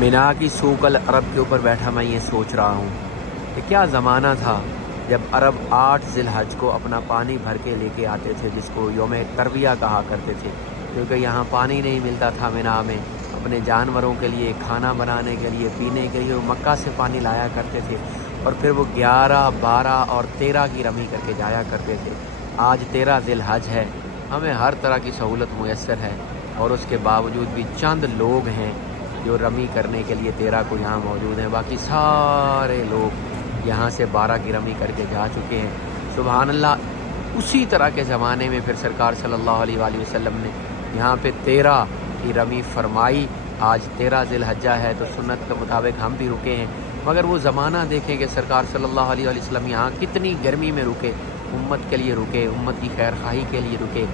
مینا کی سوق العرب کے اوپر بیٹھا میں یہ سوچ رہا ہوں کہ کیا زمانہ تھا جب عرب 8 ذی الحج کو اپنا پانی بھر کے لے کے آتے تھے، جس کو یوم ترویہ کہا کرتے تھے، کیونکہ یہاں پانی نہیں ملتا تھا مینا میں اپنے جانوروں کے لیے، کھانا بنانے کے لیے، پینے کے لیے وہ مکہ سے پانی لایا کرتے تھے اور پھر وہ 11، 12 اور 13 کی رمی کر کے جایا کرتے تھے۔ آج 13 ذی الحج ہے، ہمیں ہر طرح کی سہولت میسر ہے اور اس کے باوجود بھی چند لوگ ہیں جو رمی کرنے کے لیے 13 کو یہاں موجود ہیں، باقی سارے لوگ یہاں سے 12 کی رمی کر کے جا چکے ہیں۔ سبحان اللہ، اسی طرح کے زمانے میں پھر سرکار صلی اللہ علیہ وآلہ وسلم نے یہاں پہ 13 کی رمی فرمائی۔ آج 13 ذی الحجہ ہے تو سنت کے مطابق ہم بھی رکے ہیں، مگر وہ زمانہ دیکھیں کہ سرکار صلی اللہ علیہ وآلہ وسلم یہاں کتنی گرمی میں رکے، امت کے لیے رکے، امت کی خیر خواہی کے لیے رکے،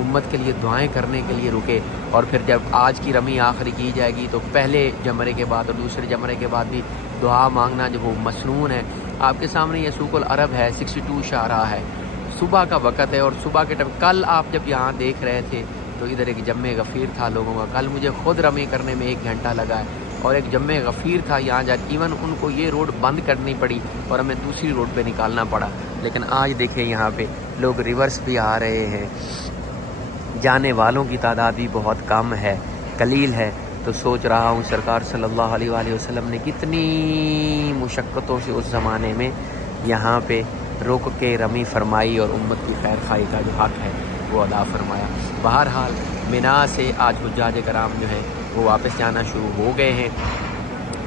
امت کے لیے دعائیں کرنے کے لیے رکے۔ اور پھر جب آج کی رمی آخری کی جائے گی تو پہلے جمرے کے بعد اور دوسرے جمرے کے بعد بھی دعا مانگنا جو وہ مسنون ہے۔ آپ کے سامنے یہ سوق العرب ہے، 62 شارہ ہے، صبح کا وقت ہے اور صبح کے ٹائم کل آپ جب یہاں دیکھ رہے تھے تو ادھر ایک جمع غفیر تھا لوگوں کا۔ کل مجھے خود رمی کرنے میں 1 گھنٹہ لگا ہے اور ایک جمع غفیر تھا یہاں جا، ایون ان کو یہ روڈ بند کرنی پڑی اور ہمیں دوسری روڈ پہ نکالنا پڑا۔ لیکن آج دیکھیں یہاں پہ لوگ ریورس بھی آ رہے ہیں، جانے والوں کی تعداد بھی بہت کم ہے، قلیل ہے۔ تو سوچ رہا ہوں سرکار صلی اللہ علیہ وآلہ وسلم نے کتنی مشقتوں سے اس زمانے میں یہاں پہ رک کے رمی فرمائی اور امت کی خیر خواہی کا جو حق ہے وہ ادا فرمایا۔ بہرحال مینا سے آج حجاج کرام جو ہیں وہ واپس جانا شروع ہو گئے ہیں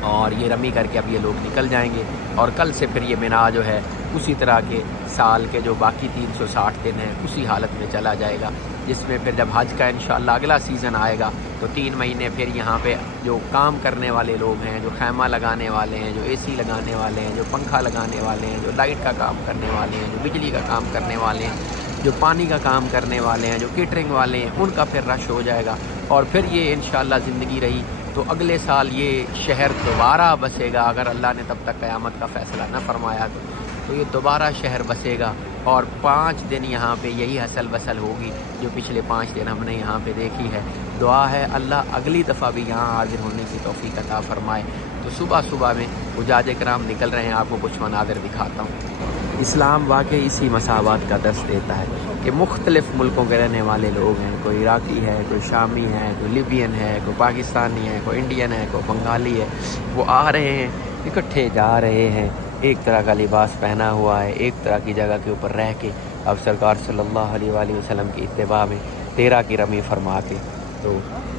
اور یہ رمی کر کے اب یہ لوگ نکل جائیں گے اور کل سے پھر یہ مینا جو ہے اسی طرح کے سال کے جو باقی 360 دن ہیں اسی حالت میں چلا جائے گا، جس میں پھر جب حج کا انشاءاللہ اگلا سیزن آئے گا تو 3 مہینے پھر یہاں پہ جو کام کرنے والے لوگ ہیں، جو خیمہ لگانے والے ہیں، جو اے سی لگانے والے ہیں، جو پنکھا لگانے والے ہیں، جو لائٹ کا کام کرنے والے ہیں، جو بجلی کا کام کرنے والے ہیں، جو پانی کا کام کرنے والے ہیں، جو کیٹرنگ والے ہیں، ان کا پھر رش ہو جائے گا اور پھر یہ انشاءاللہ زندگی رہی تو اگلے سال یہ شہر دوبارہ بسے گا، اگر اللہ نے تب تک قیامت کا فیصلہ نہ فرمایا تو یہ دوبارہ شہر بسے گا اور 5 دن یہاں پہ یہی حسل بسل ہوگی جو پچھلے 5 دن ہم نے یہاں پہ دیکھی ہے۔ دعا ہے اللہ اگلی دفعہ بھی یہاں حاضر ہونے کی توفیق عطا فرمائے۔ تو صبح صبح میں حجاج کرام نکل رہے ہیں، آپ کو کچھ مناظر دکھاتا ہوں۔ اسلام واقعی اسی مساوات کا درس دیتا ہے کہ مختلف ملکوں کے رہنے والے لوگ ہیں، کوئی عراقی ہے، کوئی شامی ہے، کوئی لیبین ہے، کوئی پاکستانی ہے، کوئی انڈین ہے، کوئی بنگالی ہے، وہ آ رہے ہیں، اکٹھے جا رہے ہیں، ایک طرح کا لباس پہنا ہوا ہے، ایک طرح کی جگہ کے اوپر رہ کے اب سرکار صلی اللہ علیہ وآلہ وسلم کی اتباع میں 13 کی رمی فرما کے تو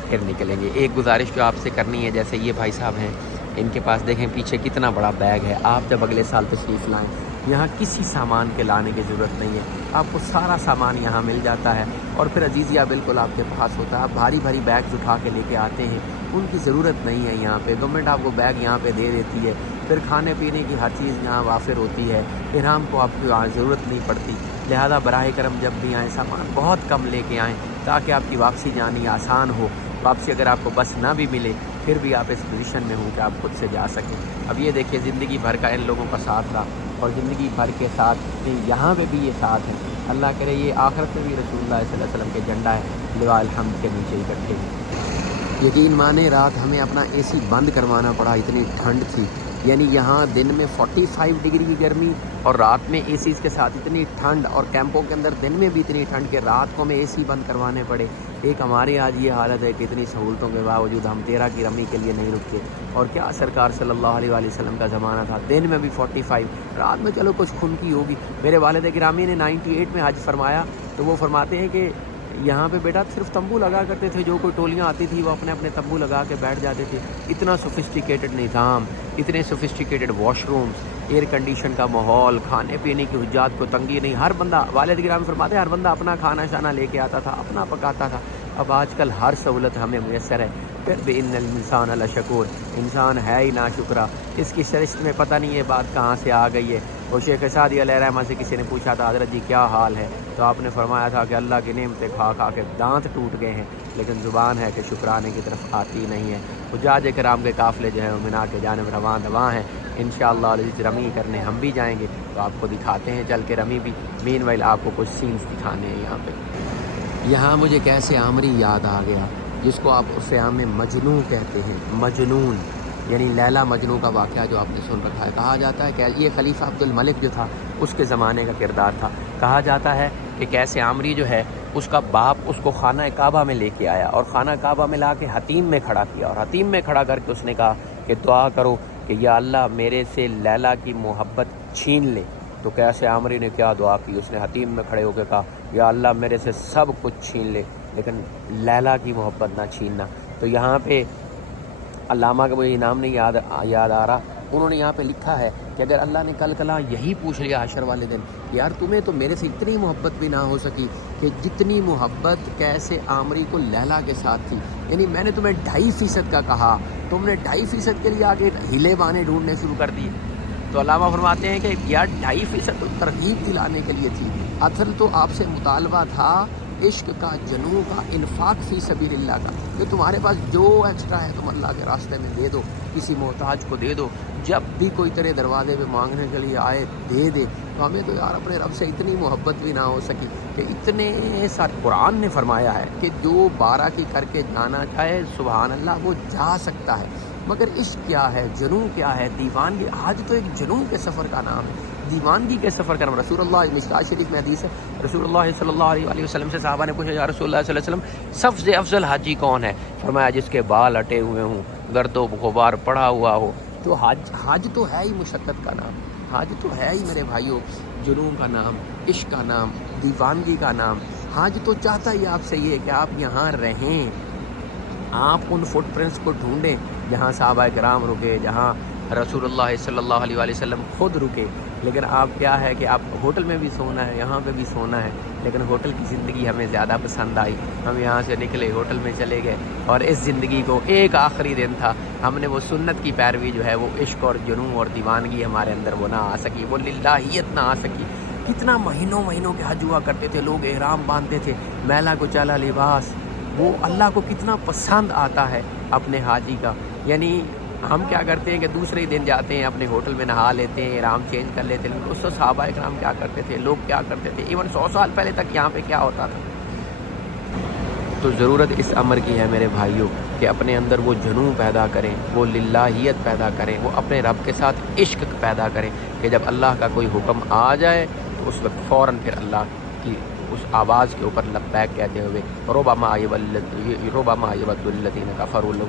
پھر نکلیں گے۔ ایک گزارش جو آپ سے کرنی ہے، جیسے یہ بھائی صاحب ہیں، ان کے پاس دیکھیں پیچھے کتنا بڑا بیگ ہے۔ آپ جب اگلے سال تشریف لائیں یہاں کسی سامان کے لانے کی ضرورت نہیں ہے، آپ کو سارا سامان یہاں مل جاتا ہے اور پھر عزیزیہ بالکل آپ کے پاس ہوتا ہے۔ آپ بھاری بھاری بیگز اٹھا کے لے کے آتے ہیں، ان کی ضرورت نہیں ہے یہاں پہ۔ گورنمنٹ آپ کو بیگ یہاں پہ دے دیتی ہے، پھر کھانے پینے کی ہر چیز یہاں وافر ہوتی ہے، احرام کو آپ کو ضرورت نہیں پڑتی۔ لہذا براہ کرم جب بھی آئیں سامان بہت کم لے کے آئیں تاکہ آپ کی واپسی جانی آسان ہو۔ واپسی اگر آپ کو بس نہ بھی ملے پھر بھی آپ اس پوزیشن میں ہوں کہ آپ خود سے جا سکیں۔ اب یہ دیکھیں زندگی بھر کا ان لوگوں کا ساتھ رہا اور زندگی بھر کے ساتھ یہاں پہ بھی یہ ساتھ ہے۔ اللہ کرے یہ آخرت میں بھی رسول اللہ صلی اللہ علیہ وسلم کے جھنڈا ہے لواء الحمد کے نیچے اکٹھے ہیں۔ یقین مانے رات ہمیں اپنا اے سی بند کروانا پڑا، اتنی ٹھنڈ تھی، یعنی یہاں دن میں 45 ڈگری کی گرمی اور رات میں اے سیز کے ساتھ اتنی ٹھنڈ، اور کیمپوں کے اندر دن میں بھی اتنی ٹھنڈ کہ رات کو ہمیں اے سی بند کروانے پڑے۔ ایک ہمارے آج یہ حالت ہے کہ اتنی سہولتوں کے باوجود ہم 13 کی رمی کے لیے نہیں رکتے، اور کیا سرکار صلی اللہ علیہ وآلہ وسلم کا زمانہ تھا، دن میں بھی 45، رات میں چلو کچھ خنکی ہوگی۔ میرے والد گرامی نے 98 میں حج فرمایا تو وہ فرماتے ہیں کہ یہاں پہ بیٹا صرف تمبو لگا کرتے تھے، جو کوئی ٹولیاں آتی تھی وہ اپنے اپنے تمبو لگا کے بیٹھ جاتے تھے۔ اتنا سوفسٹیکیٹڈ نظام، اتنے sophisticated wash rooms, air condition کا ماحول، کھانے پینے کی حجات کو تنگی نہیں، ہر بندہ، والد گرامی فرماتے ہیں ہر بندہ اپنا کھانا شانا لے کے آتا تھا، اپنا پکاتا تھا۔ اب آج کل ہر سہولت ہمیں میسر ہے، پھر بھی ان الانسان لشکور، انسان ہے ہی ناشکرا۔ اس کی سرشت میں پتہ نہیں یہ بات کہاں سے آ گئی ہے۔ وہ شیخ سعدی علیہ رحمہ سے کسی نے پوچھا تھا حضرت جی کیا حال ہے، تو آپ نے فرمایا تھا کہ اللہ کی نعمتیں کھا کھا کے دانت ٹوٹ گئے ہیں، لیکن زبان ہے کہ شکرانے کی طرف آتی نہیں ہے۔ حجاج کرام کے قافلے جو ہیں وہ مینا کے جانب رواں دواں ہیں، انشاءاللہ عزیز رمی کرنے ہم بھی جائیں گے تو آپ کو دکھاتے ہیں چل کے رمی بھی۔ مین وائل آپ کو کچھ سینز دکھانے ہیں یہاں پہ۔ یہاں مجھے کیسے عامری یاد آ گیا، جس کو آپ عرف عام میں مجنون کہتے ہیں، مجنون۔ یعنی لیلا مجنوں کا واقعہ جو آپ نے سن رکھا ہے. کہا جاتا ہے کہ یہ خلیفہ عبد الملک جو تھا اس کے زمانے کا کردار تھا. کہا جاتا ہے کہ کیسے عامری جو ہے اس کا باپ اس کو خانہ کعبہ میں لے کے آیا اور خانہ کعبہ میں لا کے حتیم میں کھڑا کیا, اور حتیم میں کھڑا کر کے اس نے کہا کہ دعا کرو کہ یا اللہ میرے سے لیلا کی محبت چھین لے. تو کیسے عامری نے کیا دعا کی, اس نے حتیم میں کھڑے ہو کے کہا یا اللہ میرے سے سب کچھ چھین لے لیکن لیلا کی محبت نہ چھیننا. تو یہاں پہ علامہ کا مجھے نام نہیں یاد آ رہا, انہوں نے یہاں پہ لکھا ہے کہ اگر اللہ نے کل کلا یہی پوچھ لیا حشر والے دن, یار تمہیں تو میرے سے اتنی محبت بھی نہ ہو سکی کہ جتنی محبت کیسے عامری کو لیلا کے ساتھ تھی, یعنی میں نے تمہیں 2.5% کا کہا, تم نے 2.5% کے لیے آگے ہیلے بانے ڈھونڈنے شروع کر دیے. تو علامہ فرماتے ہیں کہ یار 2.5% تو ترغیب دلانے کے لیے تھی, اصل تو آپ سے مطالبہ تھا عشق کا, جنوں کا, انفاق فی سبیل اللہ کا, کہ تمہارے پاس جو ایکسٹرا ہے تم اللہ کے راستے میں دے دو, کسی محتاج کو دے دو, جب بھی کوئی تیرے دروازے پہ مانگنے کے لیے آئے دے دے. تو ہمیں تو یار اپنے رب سے اتنی محبت بھی نہ ہو سکی کہ اتنے ساتھ قرآن نے فرمایا ہے کہ جو 12 کی کر کے جانا چاہے سبحان اللہ وہ جا سکتا ہے, مگر عشق کیا ہے, جنوں کیا ہے, دیوانگی. آج تو ایک جنوں کے سفر کا نام ہے, دیوانگی کے سفر کا نام. رسول اللہ مشکات شریف میں حدیث ہے, رسول اللہ صلی اللہ علیہ وسلم سے صحابہ نے پوچھا یا رسول اللہ صلی اللہ علیہ وسلم سب سے افضل حاجی کون ہے؟ فرمایا جس کے بال اٹے ہوئے ہوں, گرد و غبار پڑا ہوا ہو. تو حج تو ہے ہی مشقت کا نام, حج تو ہے ہی میرے بھائیوں جنوں کا نام, عشق کا نام, دیوانگی کا نام. حج تو چاہتا ہی آپ سے یہ کہ آپ یہاں رہیں, آپ ان فٹ پرنٹس کو ڈھونڈیں جہاں صحابہ کرام رکے, جہاں رسول اللہ صلی اللہ علیہ وسلم خود رکے. لیکن آپ کیا ہے کہ آپ ہوٹل میں بھی سونا ہے, یہاں پہ بھی سونا ہے, لیکن ہوٹل کی زندگی ہمیں زیادہ پسند آئی. ہم یہاں سے نکلے, ہوٹل میں چلے گئے, اور اس زندگی کو ایک آخری دن تھا, ہم نے وہ سنت کی پیروی جو ہے وہ عشق اور جنوں اور دیوانگی ہمارے اندر وہ نہ آ سکی, وہ للہیت نہ آ سکی. کتنا مہینوں کے حج ہوا کرتے تھے لوگ, احرام باندھتے تھے, میلا کچالا لباس, وہ اللہ کو کتنا پسند آتا ہے اپنے حاجی کا. یعنی ہم کیا کرتے ہیں کہ دوسرے دن جاتے ہیں اپنے ہوٹل میں نہا لیتے ہیں, احرام چینج کر لیتے ہیں. اس وقت صحابہ کرام کیا کرتے تھے, لوگ کیا کرتے تھے, ایون 100 سال پہلے تک یہاں پہ کیا ہوتا تھا. تو ضرورت اس امر کی ہے میرے بھائیوں کہ اپنے اندر وہ جنوں پیدا کریں, وہ للہیت پیدا کریں, وہ اپنے رب کے ساتھ عشق پیدا کریں کہ جب اللہ کا کوئی حکم آ جائے تو اس وقت فوراً پھر اللہ کی اس آواز کے اوپر لبیک کہتے ہوئے ربما یود الذین کفروا له,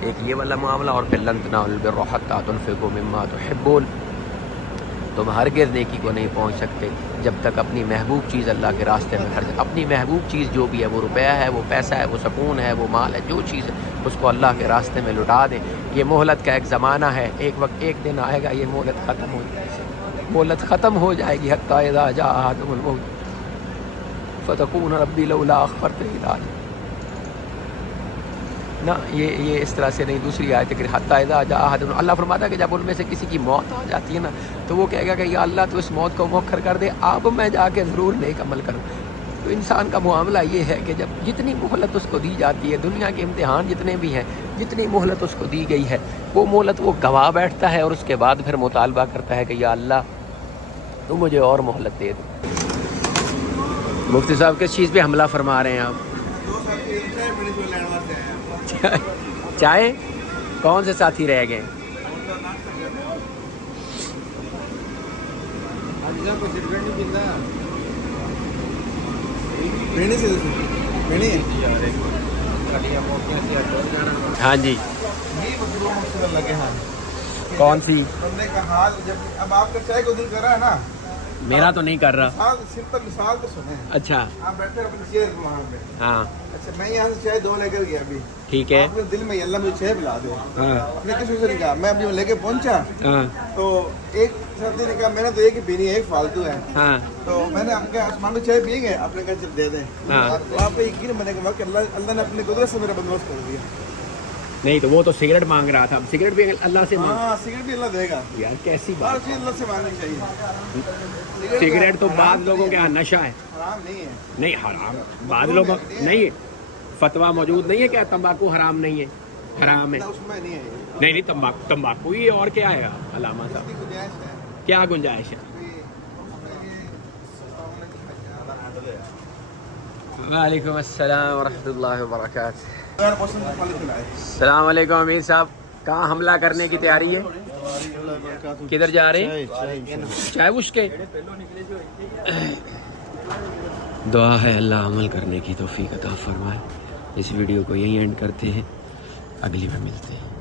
ایک یہ والا معاملہ, اور پھر لن تنالوا البر حتی تنفقوا مما تحبون. تم ہرگز نیکی کو نہیں پہنچ سکتے جب تک اپنی محبوب چیز اللہ کے راستے میں خرچ, اپنی محبوب چیز جو بھی ہے, وہ روپیہ ہے, وہ پیسہ ہے, وہ سکون ہے, وہ مال ہے, جو چیز ہے اس کو اللہ کے راستے میں لٹا دیں. یہ مہلت کا ایک زمانہ ہے, ایک وقت ایک دن آئے گا یہ مہلت ختم ہو جائے گی. حتی اذا جاء احدهم الموت فتقون ربی لولا اخرتنی الی اجل, نہ یہ اس طرح سے نہیں. دوسری آیت ہے کہ حتی اذا جاء احدهم, اللہ فرماتا ہے کہ جب ان میں سے کسی کی موت آ جاتی ہے نا تو وہ کہے گا کہ یا اللہ تو اس موت کو مؤخر کر دے, اب میں جا کے ضرور نیک عمل کروں. تو انسان کا معاملہ یہ ہے کہ جب جتنی مہلت اس کو دی جاتی ہے, دنیا کے امتحان جتنے بھی ہیں, جتنی مہلت اس کو دی گئی ہے, وہ مہلت وہ گوا بیٹھتا ہے, اور اس کے بعد پھر مطالبہ کرتا ہے کہ یا اللہ تو مجھے اور مہلت دے دو. مفتی صاحب کس چیز پہ حملہ فرما رہے ہیں آپ؟ چائے کون سے ساتھی رہ گئے؟ ہاں جی, کون سی؟ اب آپ کا چائے کو دل کر رہا ہے نا, میرا تو نہیں کر رہا. سمپل مثال تو سنیں. اچھا, آپ بیٹھے اپنی چیئر پہ وہاں پہ. ہاں اچھا, میں یہاں سے چائے 2 لے کر گیا ابھی, ٹھیک ہے. اپنے دل میں اللہ مجھے چائے پلا دو. ہاں, آپ نے کس وجہ سے کہا, میں ابھی لے کے پہنچا ہاں, تو ایک ساتھی نے کہا میں نے تو ایک ہی پینی ہے, ایک فالتو ہے. ہاں, تو میں نے آپ کے آسمان میں چائے پی گئے, آپ نے کہا چل دے دیں. ہاں. تو آپ کو یقین بنے گا کہ اللہ نے اپنی قدرت سے میرا بندوبست کر دیا. نہیں تو وہ تو سگریٹ مانگ رہا تھا, سگریٹ بھی اللہ سے مانگ. ہاں, سگریٹ بھی اللہ دے گا یار کیسی ہر بات, چیز اللہ سے مانگنی چاہیے. سگریٹ تو بعض لوگوں کے یہاں نشہ ہے. حرام نہیں ہے. نہیں حرام, بعض لوگوں نہیں, فتویٰ موجود نہیں ہے کہ تمباکو حرام نہیں ہے, حرام ہے. اس میں نہیں ہے, نہیں تمباکو ہی, اور کیا ہے علامہ صاحب, گنجائش ہے. کیا گنجائش ہے؟ وعلیکم السلام ورحمۃ اللہ وبرکاتہ. السلام علیکم امیر صاحب. کہاں حملہ کرنے کی تیاری ہے؟ کدھر جا رہے ہیں؟ چائے بوش کے دعا ہے اللہ عمل کرنے کی توفیق عطا فرمائے. اس ویڈیو کو یہیں اینڈ کرتے ہیں, اگلی میں ملتے ہیں.